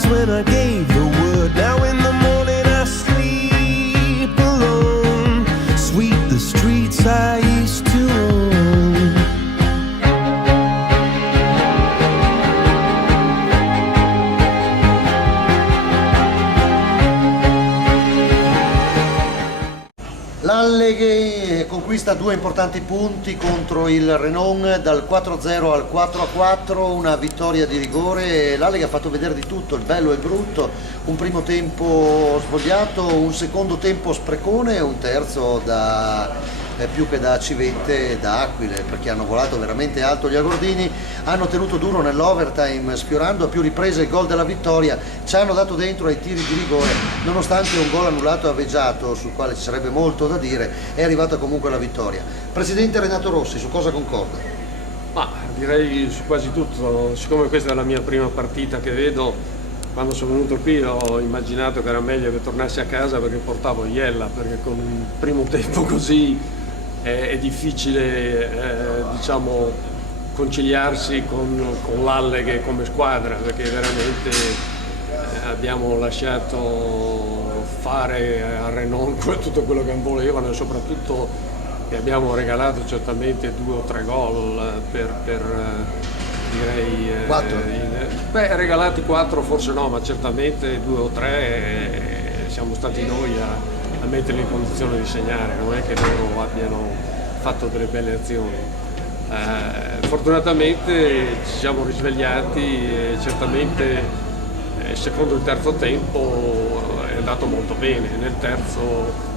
eyes when I gave the word. Now in the morning I sleep alone. Sweep the streets I used to own. L'Alleghe conquista 2 importanti punti contro il Renon, dal 4-0 al 4-4, una vittoria di rigore. L'Alleghe ha fatto vedere di tutto, il bello e il brutto, un primo tempo svogliato, un secondo tempo sprecone e un terzo più che da civette, da aquile, perché hanno volato veramente alto gli agordini, hanno tenuto duro nell'overtime sfiorando a più riprese il gol della vittoria, ci hanno dato dentro ai tiri di rigore, nonostante un gol annullato a Vegiato, sul quale ci sarebbe molto da dire, è arrivata comunque la vittoria. Presidente Renato Rossi, su cosa concorda? Ma direi su quasi tutto, siccome questa è la mia prima partita che vedo, quando sono venuto qui ho immaginato che era meglio che tornassi a casa perché portavo Iella, perché con un primo tempo così è difficile diciamo conciliarsi con l'Alleghe come squadra, perché veramente abbiamo lasciato fare a Renon tutto quello che volevano e soprattutto che abbiamo regalato certamente 2 o 3 gol per direi 4? Regalati 4 forse no, ma certamente 2 o 3 siamo stati noi a metterli in condizione di segnare, non è che loro abbiano fatto delle belle azioni. Fortunatamente ci siamo risvegliati e certamente secondo il terzo tempo è andato molto bene. Nel terzo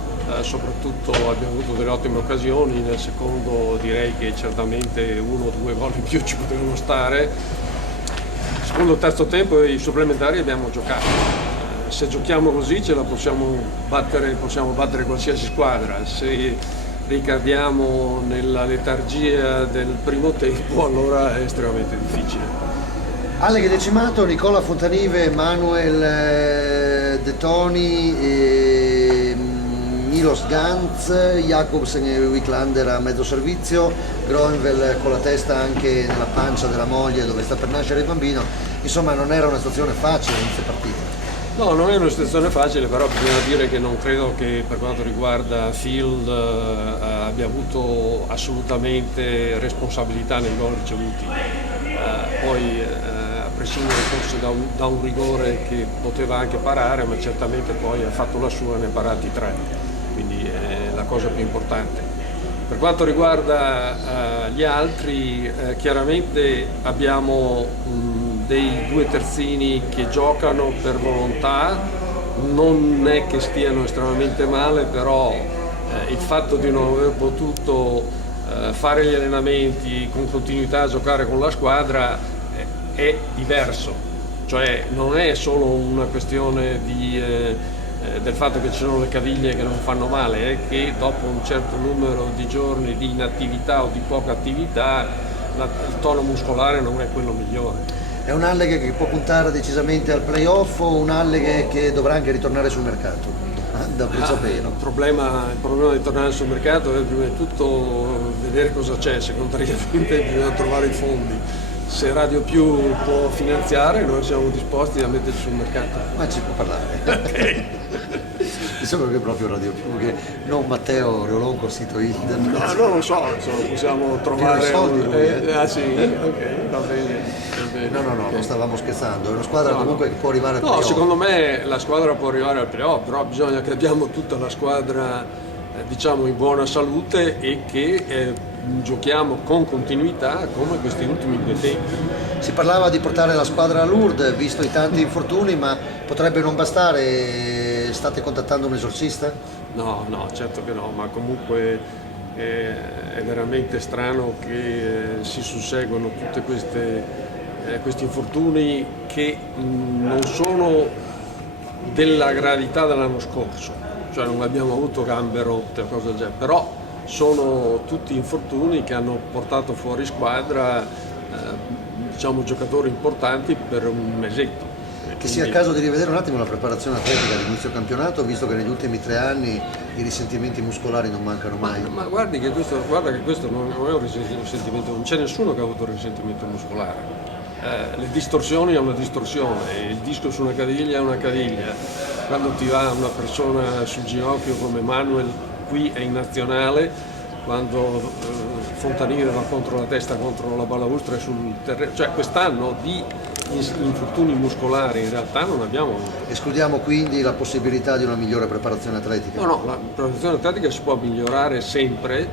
soprattutto abbiamo avuto delle ottime occasioni, nel secondo direi che certamente 1 o 2 gol in più ci potevano stare. Secondo il terzo tempo e i supplementari abbiamo giocato. Se giochiamo così ce la possiamo battere qualsiasi squadra. Se ricadiamo nella letargia del primo tempo allora è estremamente difficile. Alleghe decimato, Nicola Fontanive, Manuel De Toni, Milos Ganz, Jacobsen e Wicklander a mezzo servizio, Groenvel con la testa anche nella pancia della moglie dove sta per nascere il bambino. Insomma, non era una situazione facile inizio partita. No, non è una situazione facile, però bisogna dire che non credo che per quanto riguarda Field abbia avuto assolutamente responsabilità nei gol ricevuti. Poi a prescindere forse da un rigore che poteva anche parare, ma certamente poi ha fatto la sua, ne ha parati 3, quindi è la cosa più importante. Per quanto riguarda gli altri, chiaramente abbiamo dei 2 terzini che giocano per volontà, non è che stiano estremamente male, però il fatto di non aver potuto fare gli allenamenti con continuità a giocare con la squadra è diverso, cioè non è solo una questione del fatto che ci sono le caviglie che non fanno male, è che dopo un certo numero di giorni di inattività o di poca attività il tono muscolare non è quello migliore. È un Alleghe che può puntare decisamente al playoff o un Alleghe che dovrà anche ritornare sul mercato da bruciapelo? Il problema di tornare sul mercato è prima di tutto vedere cosa c'è, secondariamente bisogna trovare i fondi. Se Radio Più può finanziare noi siamo disposti a metterci sul mercato. Ma ci può parlare. Ok. Diciamo che è proprio Radio Più, che non Matteo Reolon con sito internet. No, non lo so, insomma, possiamo trovare soldi lui, Ah sì? Ok, va bene. No, non stavamo scherzando, è una squadra comunque che può arrivare al playoff. No, secondo me la squadra può arrivare al playoff, però bisogna che abbiamo tutta la squadra diciamo in buona salute e che giochiamo con continuità come questi ultimi 2 tempi. Si parlava di portare la squadra a Lourdes, visto i tanti infortuni, ma potrebbe non bastare. State contattando un esorcista? No, certo che no, ma comunque è veramente strano che si susseguono tutte questi infortuni che non sono della gravità dell'anno scorso, cioè non abbiamo avuto gambe rotte o cose del genere, però sono tutti infortuni che hanno portato fuori squadra diciamo giocatori importanti per un mesetto. Che sia il caso di rivedere un attimo la preparazione atletica di inizio campionato, visto che negli ultimi 3 anni i risentimenti muscolari non mancano mai. Ma guarda che questo non è un risentimento, non c'è nessuno che ha avuto un risentimento muscolare. le distorsioni è una distorsione, il disco su una caviglia è una caviglia. Quando ti va una persona sul ginocchio come Manuel qui è in nazionale, quando Fontanive va contro la testa, contro la balaustra e sul terreno, cioè quest'anno di infortuni muscolari in realtà non abbiamo avuto. Escludiamo quindi la possibilità di una migliore preparazione atletica? No, la preparazione atletica si può migliorare sempre,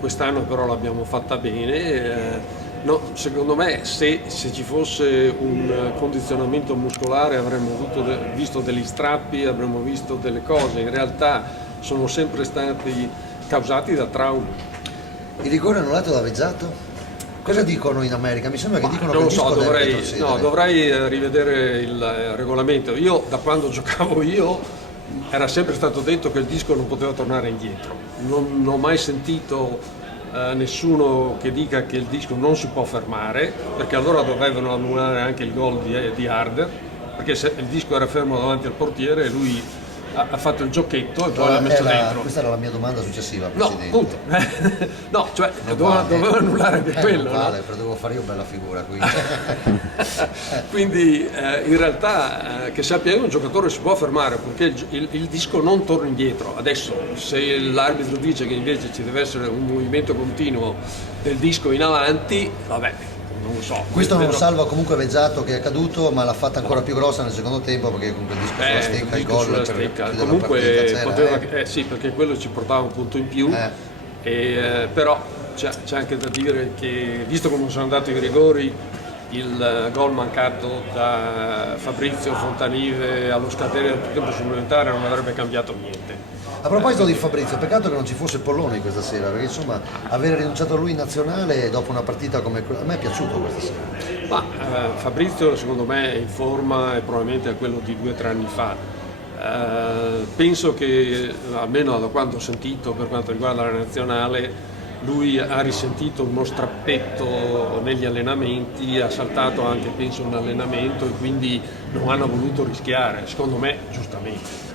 quest'anno però l'abbiamo fatta bene. No, secondo me se ci fosse un condizionamento muscolare avremmo visto degli strappi, avremmo visto delle cose, in realtà sono sempre stati causati da traumi. Il rigore annullato da Vezzato? Cosa dicono in America? Mi sembra che dicono Non che lo il so, disco deve retrocedere. dovrei rivedere il regolamento. Io da quando giocavo era sempre stato detto che il disco non poteva tornare indietro. Non ho mai sentito nessuno che dica che il disco non si può fermare, perché allora dovevano annullare anche il gol di Harder, perché se il disco era fermo davanti al portiere e lui ha fatto il giochetto e poi l'ha messo dentro. Questa era la mia domanda successiva, No, Presidente. appunto. No, cioè doveva annullare anche quello. Non vale, No? però devo fare io bella figura qui. Quindi in realtà che sappia io un giocatore si può fermare perché il disco non torna indietro. Adesso se l'arbitro dice che invece ci deve essere un movimento continuo del disco in avanti, vabbè, non lo so. Questo non Però- salva comunque Vezzato che è caduto, ma l'ha fatta ancora più grossa nel secondo tempo perché comunque il disco sulla stecca, il disco gol sulla per stecca. chiudere la Comunque partita, c'era, poteva, sì, perché quello ci portava un punto in più, però c'è anche da dire che visto come sono andati i rigori, il gol mancato da Fabrizio Fontanive allo scadere del tempo supplementare non avrebbe cambiato niente. A proposito di Fabrizio, peccato che non ci fosse Polloni questa sera, perché insomma avere rinunciato a lui in nazionale dopo una partita come quella, a me è piaciuto questa sera. Ma Fabrizio secondo me è in forma e probabilmente è quello di 2 o 3 anni fa. Penso che almeno da quando ho sentito per quanto riguarda la nazionale lui ha risentito uno strappetto negli allenamenti, ha saltato anche penso un allenamento e quindi non hanno voluto rischiare, secondo me giustamente.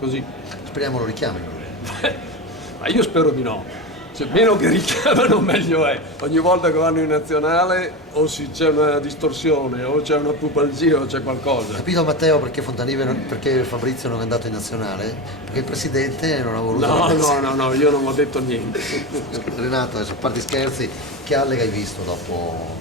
Così. Speriamo lo richiamino. Ma io spero di no. Cioè, meno che richiamano meglio è. Ogni volta che vanno in nazionale o c'è una distorsione o c'è una pubalgia o c'è qualcosa. Capito Matteo perché perché Fabrizio non è andato in nazionale? Perché il presidente non ha voluto. No, io non ho detto niente. Renato, adesso a parte scherzi, che allega hai visto dopo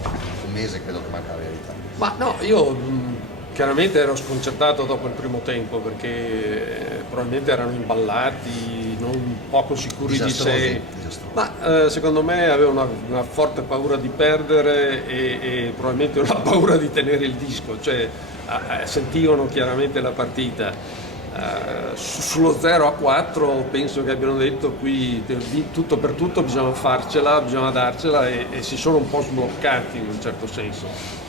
un mese, credo che manca la verità. Ma no, io chiaramente ero sconcertato dopo il primo tempo perché probabilmente erano imballati, non poco sicuri di sé. Disastrosi. Ma secondo me aveva una forte paura di perdere e probabilmente una paura di tenere il disco, cioè sentivano chiaramente la partita. Sullo 0-4 penso che abbiano detto qui tutto per tutto bisogna farcela, bisogna darcela e si sono un po' sbloccati in un certo senso.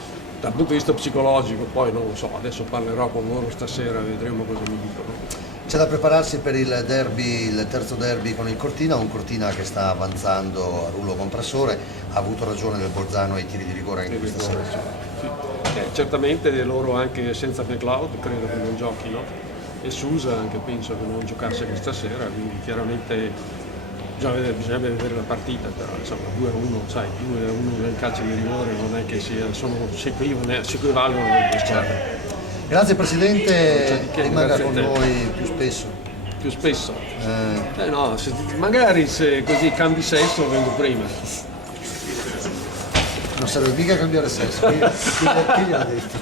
Dal punto di vista psicologico poi non lo so, adesso parlerò con loro stasera, vedremo cosa mi dicono. C'è da prepararsi per il derby, il terzo derby con il Cortina, un Cortina che sta avanzando a rullo compressore, ha avuto ragione del Bolzano ai tiri di rigore anche questa sera. Sì. Certamente loro anche senza McLeod credo che non giochino e Sousa anche penso che non giocasse questa sera, quindi chiaramente bisogna vedere la partita, però insomma 2-1, sai, 2-1 nel calcio di rigore non è che si equivalgono le due squadre. Grazie Presidente, che, rimanga grazie con a te. noi più spesso. Più spesso? No, magari se così cambi sesso vengo prima. Non serve mica cambiare sesso, chi gliel'ha detto?